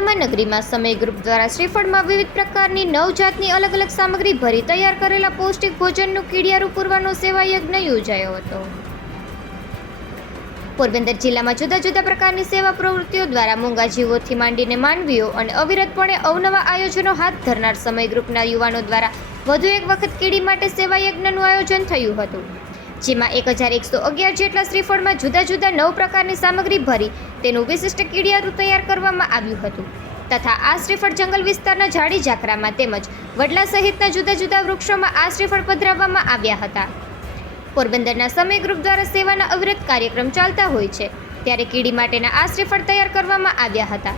નગરીમાં સમય ગ્રુપ દ્વારા શ્રીફળમાં વિવિધ પ્રકારની નવ જાતની અલગ અલગ સામગ્રી ભરી તૈયાર કરેલા પૌષ્ટિક ભોજનનું કીડિયારું પૂરવાનો સેવા યજ્ઞ યોજાયો હતો. પોરબંદર જિલ્લામાં જુદા જુદા પ્રકારની સેવા પ્રવૃત્તિઓ દ્વારા મૂંગા જીવોથી માંડીને માનવીઓ અને અવિરતપણે અવનવા આયોજનો હાથ ધરનાર સમય ગ્રુપના યુવાનો દ્વારા વધુ એક વખત કીડી માટે સેવા યજ્ઞનું આયોજન થયું હતું. જેમાં એક હજાર એકસો અગિયાર જેટલા શ્રીફળમાં જુદા જુદા નવ પ્રકારની સામગ્રી ભરી તેનું વિશિષ્ટ કીડિયારું તૈયાર કરવામાં આવ્યું હતું. તથા આ શ્રીફળ જંગલ વિસ્તારના ઝાડી ઝાકરામાં તેમજ વડલા સહિતના જુદા જુદા વૃક્ષોમાં આ શ્રીફળ પધરાવવામાં આવ્યા હતા. પોરબંદરના સમય ગ્રુપ દ્વારા સેવાના અવિરત કાર્યક્રમ ચાલતા હોય છે, ત્યારે કીડી માટેના આ શ્રીફળ તૈયાર કરવામાં આવ્યા હતા.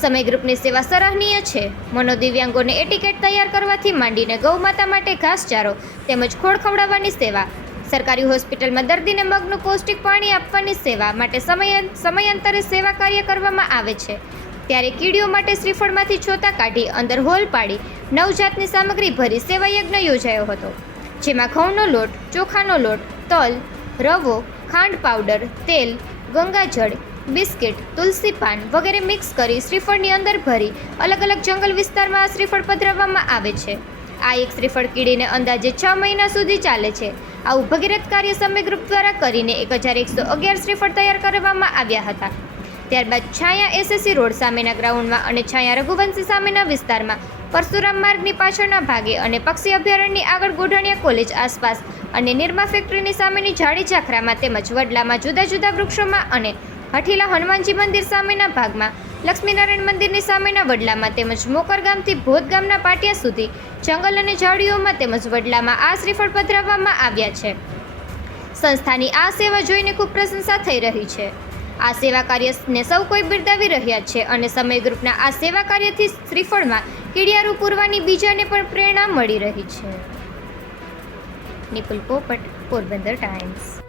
સમય ગ્રુપની સેવા સરાહનીય છે. મનોદિવ્યાંગોને એટિકેટ તૈયાર કરવાથી માંડીને ગૌમાતા માટે ઘાસચારો તેમજ ખોળ ખવડાવવાની સેવા સરકારી હોસ્પિટલમાં દર્દીને મગનું પૌષ્ટિક પાણી આપવાની સેવા માટે સમય સમયાંતરે સેવા કાર્ય કરવામાં આવે છે. ત્યારે કીડીઓ માટે શ્રીફળમાંથી છોતા કાઢી અંદર હોલ પાડી નવજાતની સામગ્રી ભરી સેવા યજ્ઞ યોજાયો હતો, જેમાં ઘઉંનો લોટ, ચોખાનો લોટ, તલ, રવો, ખાંડ પાવડર, તેલ, ગંગાજળ, બિસ્કિટ, તુલસી પાન વગેરે મિક્સ કરી શ્રીફળની અંદર ભરી અલગ અલગ જંગલ વિસ્તારમાં આ શ્રીફળ પધરાવવામાં આવે છે. આ એક શ્રીફળ કીડીને અંદાજે છ મહિના સુધી ચાલે છે. આવું ભગીરથ કાર્ય સમય ગ્રુપ દ્વારા કરીને એક હજાર એકસો અગિયાર શ્રીફળ તૈયાર કરવામાં આવ્યા હતા. ત્યારબાદ છાયા એસએસસી રોડ સામેના ગ્રાઉન્ડમાં અને છાયા રઘુવંશી સામેના વિસ્તારમાં પરશુરામ માર્ગની પાછળના ભાગે અને પક્ષી અભયારણ્યની આગળ ગોઢાણીયા કોલેજ આસપાસ અને નિરમા ફેક્ટરીની સામેની ઝાડી ઝાખરામાં તેમજ વડલામાં જુદા જુદા વૃક્ષોમાં અને હઠીલા હનુમાનજી મંદિર સામેના ભાગમાં લક્ષ્મીનારાયણ મંદિરની સામેના વડલામાં તેમજ મોકર ગામથી ભોત ગામના પાટિયા સુધી જંગલ અને ઝાડીઓમાં તેમજ વડલામાં આ શ્રીફળ પધરાવવામાં આવ્યા છે. સંસ્થાની આ સેવા જોઈને ખૂબ પ્રશંસા થઈ રહી છે. આ સેવા કાર્યને સૌ કોઈ બિરદાવી રહ્યા છે અને સમય ગ્રુપના આ સેવા કાર્યથી શ્રીફળમાં કીડિયારું પૂરવાની બીજાને પણ પ્રેરણા મળી રહી છે. નિપુલ પોપટ, પોરબંદર ટાઈમ્સ.